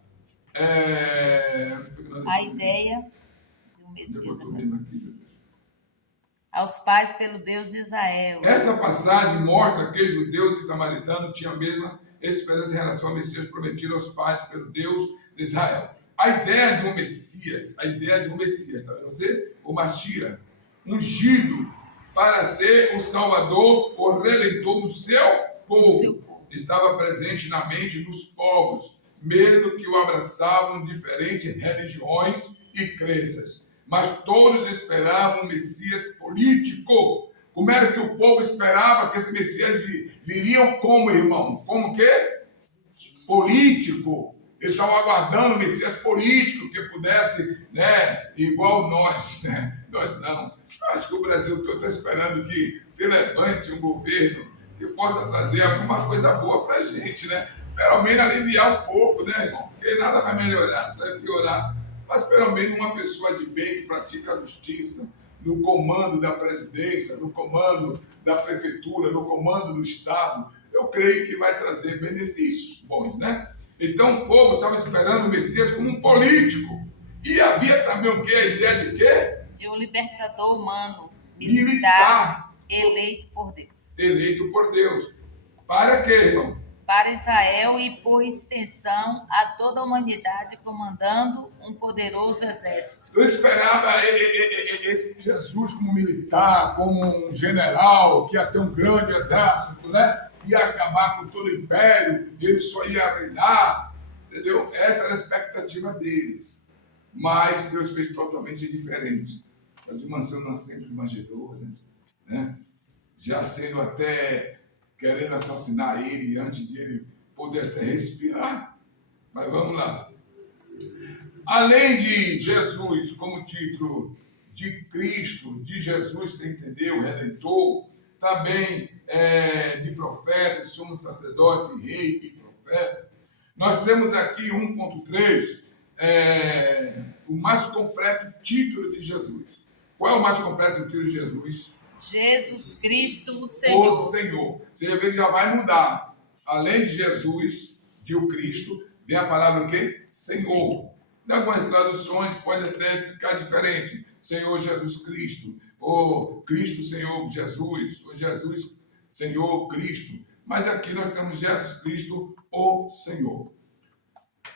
A ideia de um Messias. Aos pais pelo Deus de Israel. Esta passagem mostra que judeus e samaritanos tinham a mesma esperança em relação ao Messias prometido aos pais pelo Deus de Israel. A ideia de um Messias, tá vendo você? O Mashiach, ungido para ser o Salvador, o Redentor do seu povo, estava presente na mente dos povos, mesmo que o abraçavam diferentes religiões e crenças. Mas todos esperavam um Messias político. Como era que o povo esperava que esse Messias viria como, irmão? Como que? Político. Eles estavam aguardando um Messias político que pudesse, né, igual nós, né? Nós não. Acho que o Brasil todo está esperando que se levante um governo que possa trazer alguma coisa boa para a gente, né? Pelo menos aliviar um pouco, né, irmão? Porque nada vai melhorar, vai piorar. Mas pelo menos uma pessoa de bem que pratica a justiça no comando da presidência, no comando da prefeitura, no comando do Estado, eu creio que vai trazer benefícios bons, né? Então o povo estava esperando o Messias como um político. E havia também o quê? A ideia de quê? De um libertador humano, militar, eleito por Deus. Eleito por Deus. Para quê, irmão? Para Israel e, por extensão, a toda a humanidade, comandando um poderoso exército. Eu esperava esse Jesus como militar, como um general, que ia ter um grande exército, né? Ia acabar com todo o império, e ele só ia reinar, entendeu? Essa era a expectativa deles. Mas Deus fez totalmente diferente. Jesus mansando sempre manjedoura, né? Já sendo até querendo assassinar ele antes de ele poder até respirar. Mas vamos lá. Além de Jesus como título de Cristo, de Jesus, você entendeu, Redentor, também de profeta, sumo sacerdote, rei e profeta, Nós temos aqui 1.3, o mais completo título de Jesus. Qual é o mais completo título de Jesus? Jesus Cristo, o Senhor. O Senhor. Você vê que ele já vai mudar. Além de Jesus, de o Cristo, vem a palavra o quê? Senhor. Em algumas traduções pode até ficar diferente. Senhor Jesus Cristo, ou Cristo Senhor Jesus, ou Jesus Senhor Cristo. Mas aqui nós temos Jesus Cristo, o Senhor.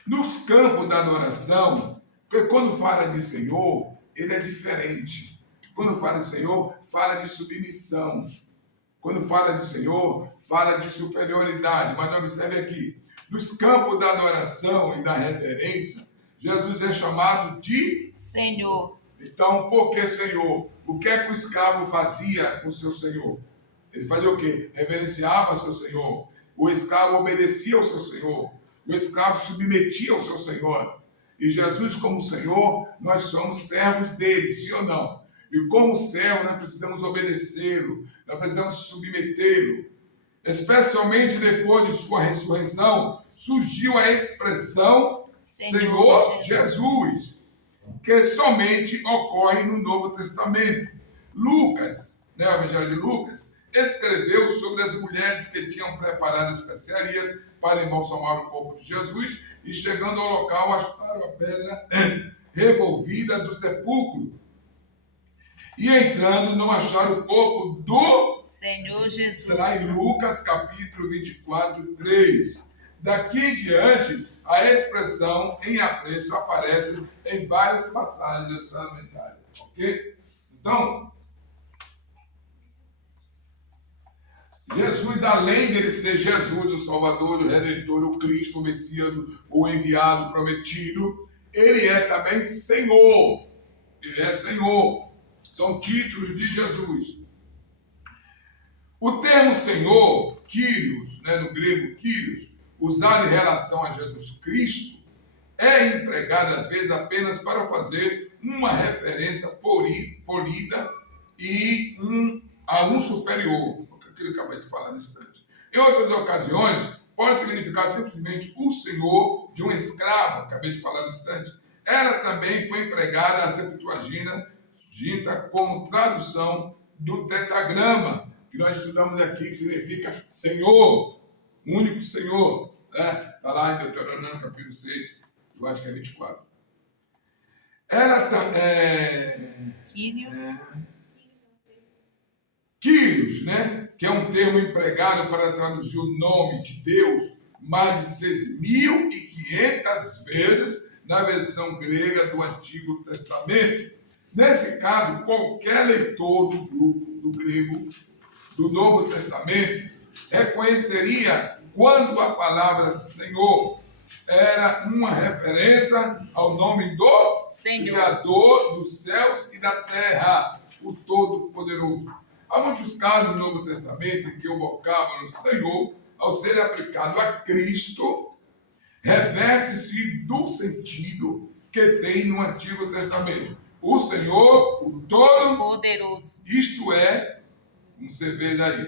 Nos campos da adoração, porque quando fala de Senhor, ele é diferente. Quando fala de Senhor, fala de submissão. Quando fala de Senhor, fala de superioridade. Mas observe aqui, nos campos da adoração e da reverência, Jesus é chamado de Senhor. Então, por que Senhor? O que é que o escravo fazia com o seu Senhor? Ele fazia o quê? Reverenciava o seu Senhor. O escravo obedecia ao seu Senhor. O escravo submetia ao seu Senhor. E Jesus, como Senhor, nós somos servos dele, sim ou não? E como servo, nós precisamos obedecê-lo. Nós precisamos submetê-lo. Especialmente depois de sua ressurreição, surgiu a expressão Senhor Jesus, que somente ocorre no Novo Testamento. Lucas, o Evangelho de Lucas, escreveu sobre as mulheres que tinham preparado especiarias para embalsamar o corpo de Jesus e, chegando ao local, acharam a pedra revolvida do sepulcro. E entrando, não acharam o corpo do Senhor Jesus. Está em Lucas capítulo 24, 3. Daqui em diante, a expressão em apreço aparece em várias passagens testamentárias. Ok? Então, Jesus, além dele ser Jesus, o Salvador, o Redentor, o Cristo, o Messias, o enviado, o prometido, ele é também Senhor. Ele é Senhor. São títulos de Jesus. O termo Senhor, Kyrios, no grego Kyrios, usado em relação a Jesus Cristo, é empregado às vezes apenas para fazer uma referência polida e a um superior, que eu acabei de falar nesse instante. Em outras ocasiões, pode significar simplesmente o senhor de um escravo, acabei de falar nesse instante. Ela também foi empregada a Septuaginta como tradução do tetragrama, que nós estudamos aqui, que significa Senhor, único Senhor. Está lá em Deuteronômio capítulo 6, eu acho que é 24. Ela também... Kyrios, que é um termo empregado para traduzir o nome de Deus mais de 6.500 vezes na versão grega do Antigo Testamento. Nesse caso, qualquer leitor do grupo do grego do Novo Testamento reconheceria quando a palavra Senhor era uma referência ao nome do Senhor, Criador dos céus e da terra, o Todo-Poderoso. Há muitos casos no Novo Testamento em que o vocábulo Senhor, ao ser aplicado a Cristo, reverte-se do sentido que tem no Antigo Testamento. O Senhor, o Todo-Poderoso. Isto é, como você vê daí.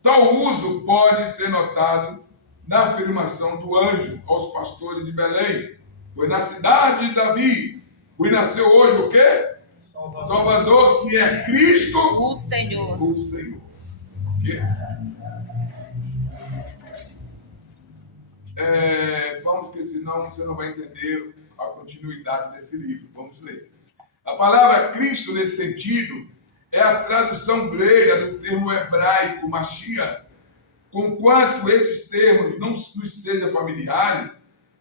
Tal uso pode ser notado na afirmação do anjo aos pastores de Belém. Foi na cidade de Davi. Foi nasceu hoje o quê? Salvador, que é Cristo, o Senhor. O Senhor. Okay? Vamos, que senão você não vai entender a continuidade desse livro. Vamos ler. A palavra Cristo, nesse sentido, é a tradução grega do termo hebraico, Mashiach. Conquanto esses termos não nos sejam familiares,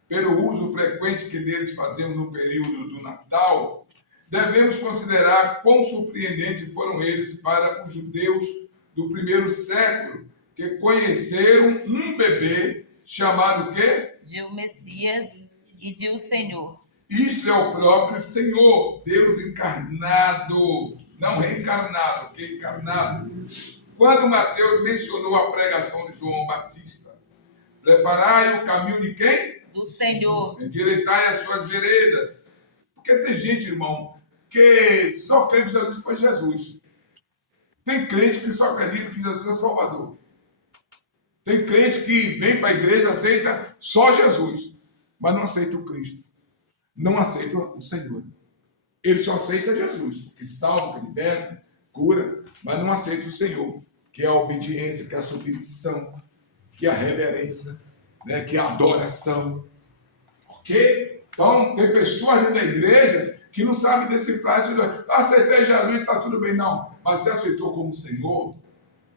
pelo uso frequente que deles fazemos no período do Natal, devemos considerar quão surpreendentes foram eles para os judeus do primeiro século, que conheceram um bebê chamado quê? De o Messias e de o Senhor. Isto é o próprio Senhor, Deus encarnado, não reencarnado, ok? Encarnado. Quando Mateus mencionou a pregação de João Batista, preparai o caminho de quem? Do Senhor. Endireitai as suas veredas. Porque tem gente, irmão, que só crê que Jesus foi Jesus. Tem crente que só acredita que Jesus é Salvador. Tem crente que vem para a igreja, aceita só Jesus, mas não aceita o Cristo. Não aceita o Senhor. Ele só aceita Jesus, que salva, que liberta, cura, mas não aceita o Senhor, que é a obediência, que é a submissão, que é a reverência, né, que é a adoração. Ok? Então, tem pessoas dentro da igreja que não sabem decifrar isso. Aceitei Jesus, está tudo bem. Não, mas você aceitou como Senhor.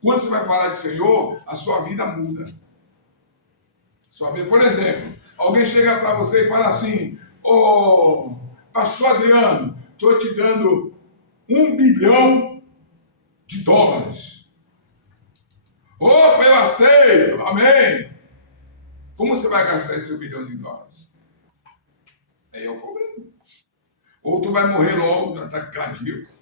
Quando você vai falar de Senhor, a sua vida muda. Sua vida, por exemplo, alguém chega para você e fala assim: ô, pastor Adriano, estou te dando $1 bilhão. Opa, eu aceito, amém. Como você vai gastar esse $1 bilhão? É o problema. Ou tu vai morrer logo de ataque cardíaco,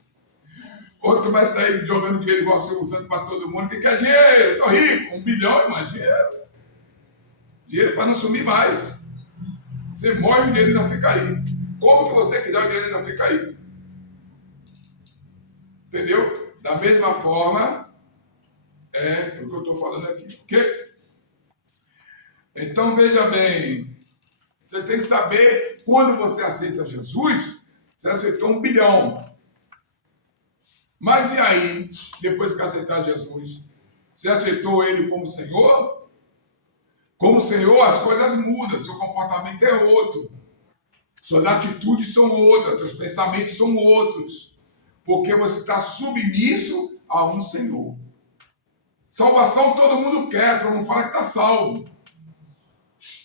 ou tu vai sair jogando dinheiro igual você usando para todo mundo, que quer dinheiro, estou rico, $1 bilhão, mas dinheiro. Dinheiro para não sumir mais. Você morre e o dinheiro não fica aí. Como que você que dá o dinheiro não fica aí? Entendeu? Da mesma forma, é o que eu estou falando aqui, ok? Então veja bem, você tem que saber, quando você aceita Jesus, você aceitou $1 bilhão. Mas e aí, depois que aceitar Jesus, você aceitou ele como Senhor? Como Senhor, as coisas mudam, seu comportamento é outro. Suas atitudes são outras, seus pensamentos são outros. Porque você está submisso a um Senhor. Salvação todo mundo quer, todo mundo fala que está salvo.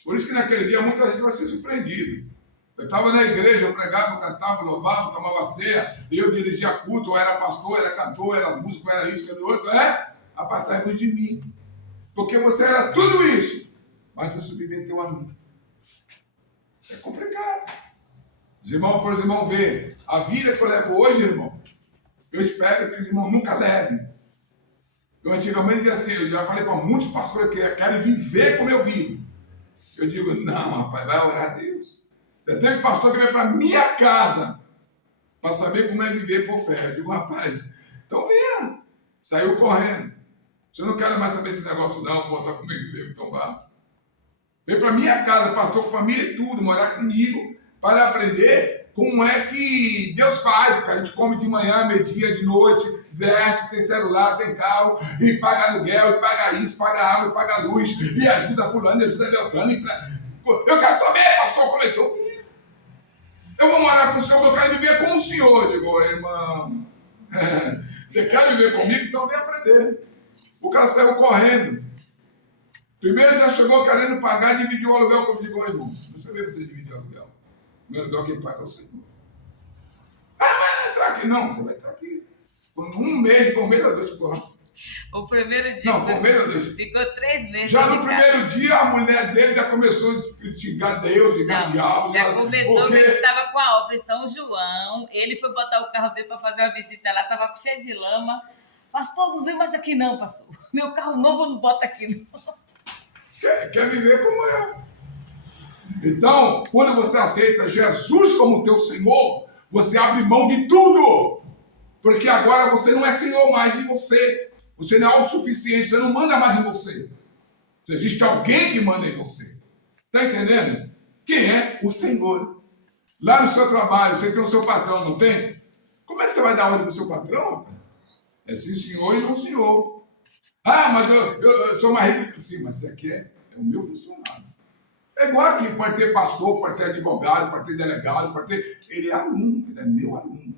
Por isso que naquele dia muita gente vai ser surpreendido. Eu estava na igreja, eu pregava, cantava, louvava, tomava ceia, eu dirigia culto, eu era pastor, era cantor, era músico, era isso, era outro, apartai-vos de mim. Porque você era tudo isso, mas você submeteu a mim. É complicado. Os irmãos, para os irmãos verem, a vida que eu levo hoje, irmão, eu espero que os irmãos nunca levem. Eu antigamente dizia assim, eu já falei para muitos pastores que querem viver como eu vivo. Eu digo, não, rapaz, vai orar a Deus. Eu tenho um pastor que vem para minha casa para saber como é viver por fé. Eu digo, rapaz, então venha. Saiu correndo. Se eu não quero mais saber esse negócio não, vou botar com o meu emprego, então vá. Vem para minha casa, pastor com família e tudo, morar comigo, para aprender como é que Deus faz. Porque a gente come de manhã, meio-dia, de noite, veste, tem celular, tem carro, e paga aluguel, e paga isso, paga água, e paga luz, e ajuda fulano, e ajuda Beltrano. Eu quero saber, pastor, como é que eu... Eu vou morar com o senhor, eu quero viver como o senhor. Eu digo, irmão, você quer viver comigo? Então vem aprender. O cara saiu correndo. Primeiro já chegou querendo pagar e dividir o aluguel comigo, irmão. Não sei você dividir o aluguel. O meu aluguel quem paga é o senhor. Mas não está aqui, não. Você vai estar aqui. Por um mês, foi um mês ou dois que correu. O primeiro dia. Não, foi um mês ou dois. Ficou 3 meses. Já no primeiro dia, a mulher dele já começou a xingar Deus, xingar diabo. Já começou, porque... a gente estava com a obra em São João. Ele foi botar o carro dele para fazer uma visita lá, estava cheio de lama. Pastor, não vem mais aqui não, pastor. Meu carro novo não bota aqui não. Quer viver como eu. Então, quando você aceita Jesus como teu Senhor, você abre mão de tudo. Porque agora você não é Senhor mais de você. Você não é autossuficiente, você não manda mais em você. Existe alguém que manda em você. Está entendendo? Quem é? O Senhor. Lá no seu trabalho, você tem o seu patrão, não tem? Como é que você vai dar ordem para o seu patrão? É sim, senhor e não senhor. Ah, mas eu sou mais rico. Sim, mas você aqui é o meu funcionário. É igual aqui, pode ter pastor, pode ter advogado, pode ter delegado, pode ter... Ele é aluno, ele é meu aluno.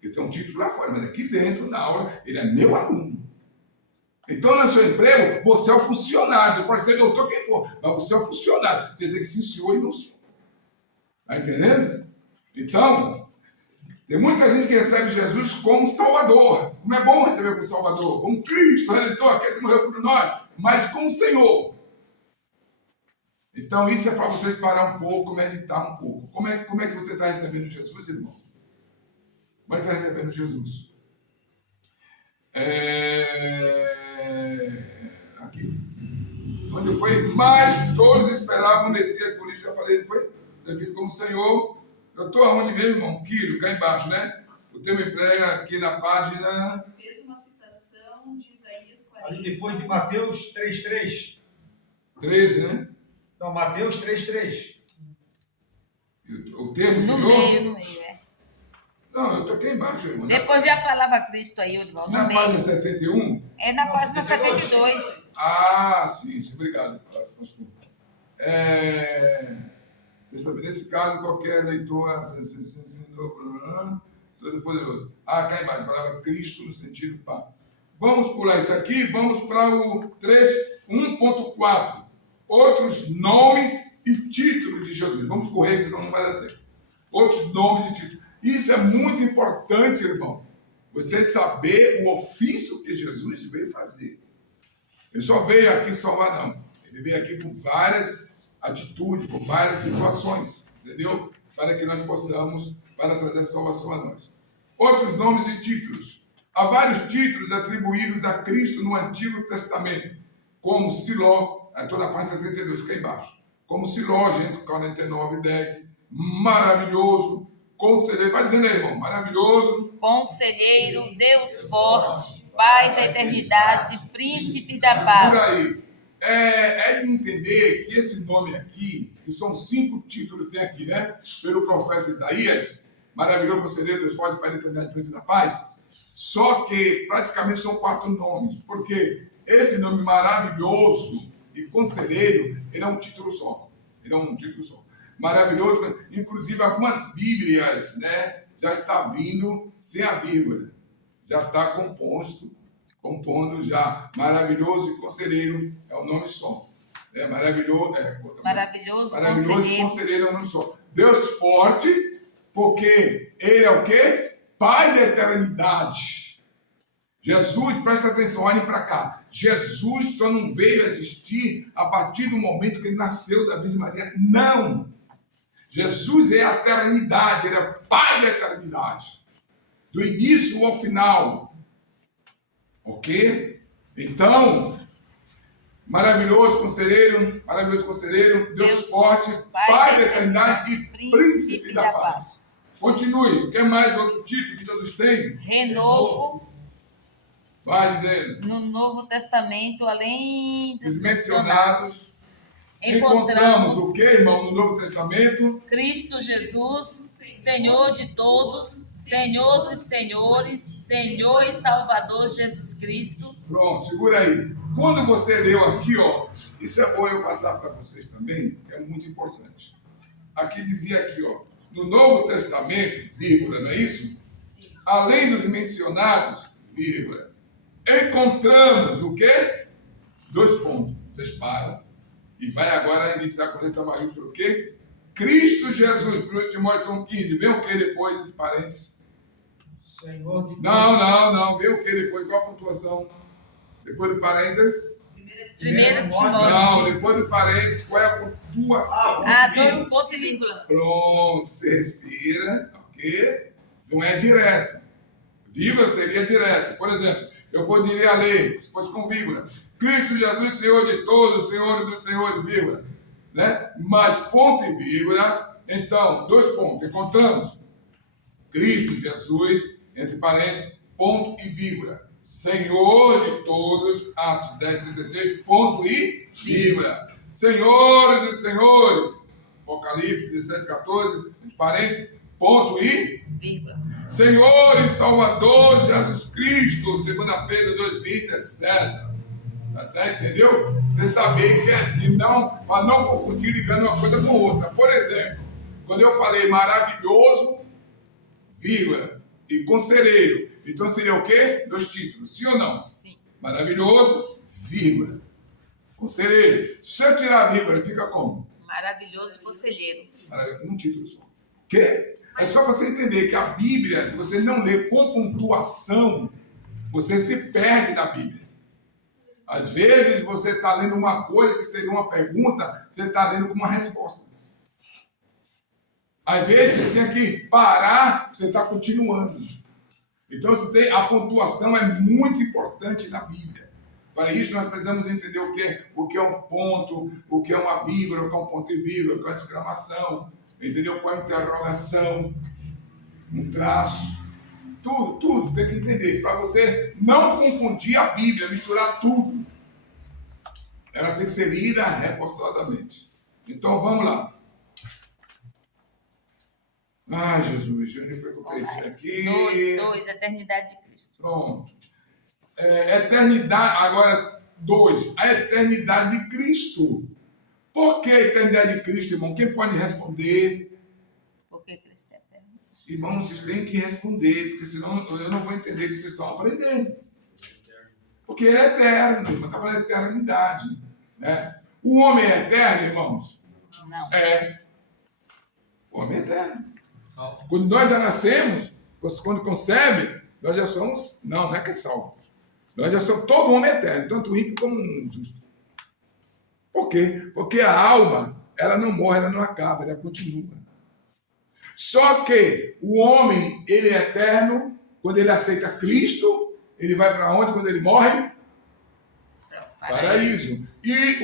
Ele tem um título lá fora, mas aqui dentro, na aula, ele é meu aluno. Então, no seu emprego, você é o funcionário. Você pode ser doutor, quem for, mas você é o funcionário. Você tem que ser senhor e não senhor. Está entendendo? Então, tem muita gente que recebe Jesus como Salvador. Como é bom receber como Salvador, como Cristo, Redentor, aquele que morreu por nós, mas como Senhor. Então, isso é para vocês parar um pouco, meditar um pouco. Como é que você está recebendo Jesus, irmão? Como é que está recebendo Jesus? Aqui. Onde foi? Mas todos esperavam o Messias, por isso eu falei, ele foi dito como Senhor. Eu estou aonde mesmo, irmão? Quiro, cá embaixo, né? O tema emprega aqui na página. Fez uma citação de Isaías 40. Ali depois de Mateus 3:3. 13, né? Não, Mateus 3:3. O termo No Senhor. meio, é. Não, eu toquei embaixo, irmão. Depois vem a palavra Cristo aí, Odival, no Na meio. página 71? É na Não, página 72. 72. Ah, sim, obrigado, pastor. Nesse caso, qualquer leitor, todo poderoso. Cá embaixo, a palavra Cristo no sentido pá. Vamos pular isso aqui, vamos para o 1.4. Outros nomes e títulos de Jesus. Vamos correr, senão não vai dar tempo. Outros nomes e títulos. Isso é muito importante, irmão. Você saber o ofício que Jesus veio fazer. Ele só veio aqui salvar, não. Ele veio aqui com várias atitudes, com várias situações, entendeu? Para que nós possamos, para trazer salvação a nós. Outros nomes e títulos. Há vários títulos atribuídos a Cristo no Antigo Testamento, como Siló, estou na página 72, que é embaixo. Como Siló, Gênesis 49:10, maravilhoso, conselheiro, vai dizendo aí, irmão, maravilhoso, Conselheiro, Deus forte, Pai da eternidade, Príncipe da por paz. aí. É de entender que esse nome aqui, que são 5 títulos que tem aqui, né? Pelo profeta Isaías, maravilhoso, conselheiro, Deus forte, Pai da eternidade, Príncipe da paz. Só que praticamente são 4 nomes, porque esse nome maravilhoso e conselheiro, ele é um título só. Ele é um título só. Maravilhoso, inclusive algumas Bíblias, né, já está vindo sem a vírgula. Já está compondo já. Maravilhoso e conselheiro é um nome só. Maravilhoso e conselheiro é um nome só. Deus forte, porque ele é o quê? Pai da eternidade. Jesus, presta atenção, olhem para cá. Jesus só não veio a existir a partir do momento que ele nasceu da Virgem Maria. Não! Jesus é a eternidade, ele é Pai da eternidade. Do início ao final. Ok? Então, maravilhoso conselheiro, Deus forte, Pai da eternidade e Príncipe da paz. Continue. Quer mais outro título que todos têm? Renovo. Vai dizendo. No Novo Testamento, além dos mencionados, encontramos o que, irmão, no Novo Testamento? Cristo Jesus, Senhor de todos, Senhor dos senhores, Senhor e Salvador Jesus Cristo. Pronto, segura aí. Quando você leu aqui, ó, isso é bom eu passar para vocês também, que é muito importante. Aqui dizia aqui, ó, no Novo Testamento, vírgula, não é isso? Sim. Além dos mencionados, vírgula, encontramos o quê? 2 pontos. Vocês param. E vai agora iniciar com letra maiúscula o quê? Cristo Jesus, 1 Timóteo 1,15. Vem o que depois, entre parênteses? Senhor de Não. Vem o que depois? Qual a pontuação? Depois do parênteses? 1 Timóteo. Não, depois do parênteses, qual é a pontuação? 2 pontos e vírgula. Pronto, você respira, ok? Não é direto. Vírgula seria direto. Por exemplo, eu poderia ler, se fosse com vírgula, Cristo Jesus, Senhor de todos, Senhor dos senhores, vírgula. Né? Mas ponto e vírgula, então, 2 pontos. Encontramos Cristo Jesus, entre parênteses, ponto e vírgula. Senhor de todos, Atos 10:36, ponto e vírgula. Senhor dos senhores, Apocalipse 17:14, entre parênteses, ponto e vírgula. Senhor e Salvador Jesus Cristo, 2 Pedro 2:20, etc. Entendeu? Você saber que não, para não confundir ligando uma coisa com outra. Por exemplo, quando eu falei maravilhoso, vírgula, e conselheiro, então seria o quê? 2 títulos, sim ou não? Sim. Maravilhoso, vírgula. Conselheiro. Se eu tirar a vírgula, fica como? Maravilhoso conselheiro. Um título só. Quê? É só para você entender que a Bíblia, se você não ler com pontuação, você se perde da Bíblia. Às vezes você está lendo uma coisa que seria uma pergunta, você está lendo como uma resposta. Às vezes você tinha que parar, você está continuando. Então a pontuação é muito importante na Bíblia. Para isso nós precisamos entender o que é um ponto, o que é uma vírgula, o que é um ponto e vírgula, o que é uma exclamação, entendeu? Qual é a interrogação, um traço. tudo, tem que entender. Para você não confundir a Bíblia, misturar tudo. Ela tem que ser lida repousadamente. Então vamos lá. Ai, Jesus, onde foi que eu pensei aqui? 2, eternidade de Cristo. Pronto. Eternidade, agora 2, a eternidade de Cristo. Por que a eternidade de Cristo, irmão? Quem pode responder? Por que Cristo é eterno? Irmão, vocês têm que responder, porque senão eu não vou entender que vocês estão aprendendo. Porque ele é eterno, irmão, está falando de eternidade. Né? O homem é eterno, irmãos? Não. O homem é eterno. Salvo. Quando nós já nascemos, quando concebe, nós já somos... Não é que é salvo. Nós já somos todo homem eterno, tanto ímpio como justo. Por quê? Porque a alma, ela não morre, ela não acaba, ela continua. Só que o homem, ele é eterno, quando ele aceita Cristo, ele vai para onde quando ele morre? Paraíso. E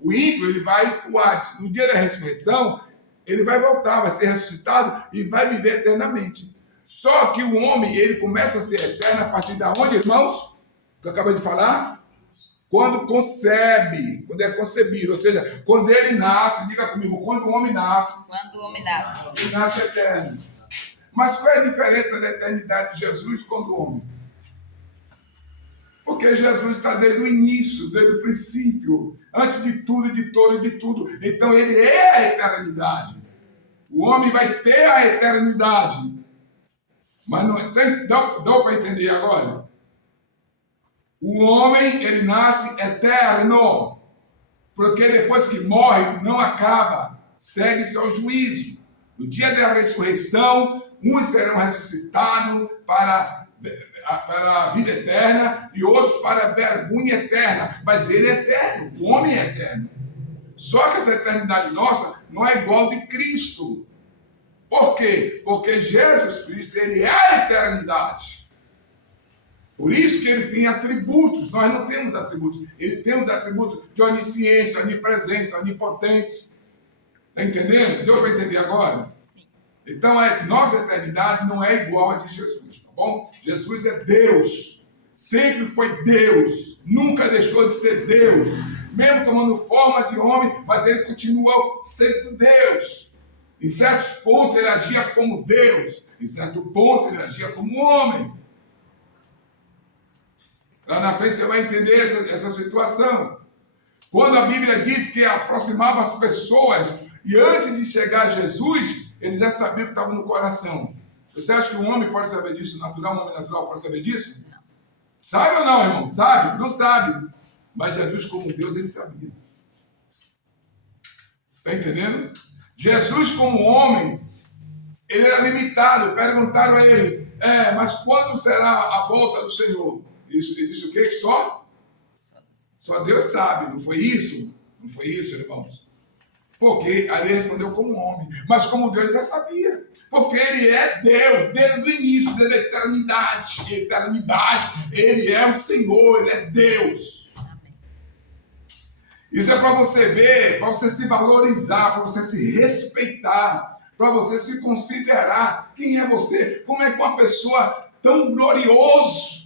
o ímpio, ele vai para o Hades. No dia da ressurreição, ele vai voltar, vai ser ressuscitado e vai viver eternamente. Só que o homem, ele começa a ser eterno a partir de onde, irmãos? Que eu acabei de falar? Quando concebe, quando é concebido, ou seja, quando ele nasce, diga comigo, quando o homem nasce. Quando o homem nasce. Ele nasce eterno. Mas qual é a diferença da eternidade de Jesus com o homem? Porque Jesus está desde o início, desde o princípio, antes de tudo, de todo e de tudo. Então ele é a eternidade. O homem vai ter a eternidade. Mas não dá para entender agora? O homem, ele nasce eterno. Porque depois que morre, não acaba. Segue-se ao juízo. No dia da ressurreição, uns serão ressuscitados para a vida eterna e outros para a vergonha eterna. Mas ele é eterno, o homem é eterno. Só que essa eternidade nossa não é igual de Cristo. Por quê? Porque Jesus Cristo, ele é a eternidade. Por isso que ele tem atributos. Nós não temos atributos. Ele tem os atributos de onisciência, onipresença, onipotência. Está entendendo? Deu para entender agora? Sim. Então, nossa eternidade não é igual a de Jesus, tá bom? Jesus é Deus. Sempre foi Deus. Nunca deixou de ser Deus. Mesmo tomando forma de homem, mas ele continuou sendo Deus. Em certos pontos ele agia como Deus. Em certos pontos ele agia como homem. Lá na frente você vai entender essa situação. Quando a Bíblia diz que aproximava as pessoas e antes de chegar a Jesus, ele já sabia o que estava no coração. Você acha que um homem pode saber disso natural? Um homem natural pode saber disso? Não. Sabe ou não, irmão? Sabe? Não sabe. Mas Jesus, como Deus, ele sabia. Está entendendo? Jesus, como homem, ele era limitado. Perguntaram a ele, mas quando será a volta do Senhor? Ele disse o quê? Só Deus sabe. Não foi isso? Não foi isso, irmãos? Porque ali ele respondeu como homem. Mas como Deus, ele já sabia. Porque ele é Deus, desde o início, desde a eternidade. Ele é o Senhor, ele é Deus. Isso é para você ver, para você se valorizar, para você se respeitar, para você se considerar quem é você. Como é que uma pessoa tão gloriosa,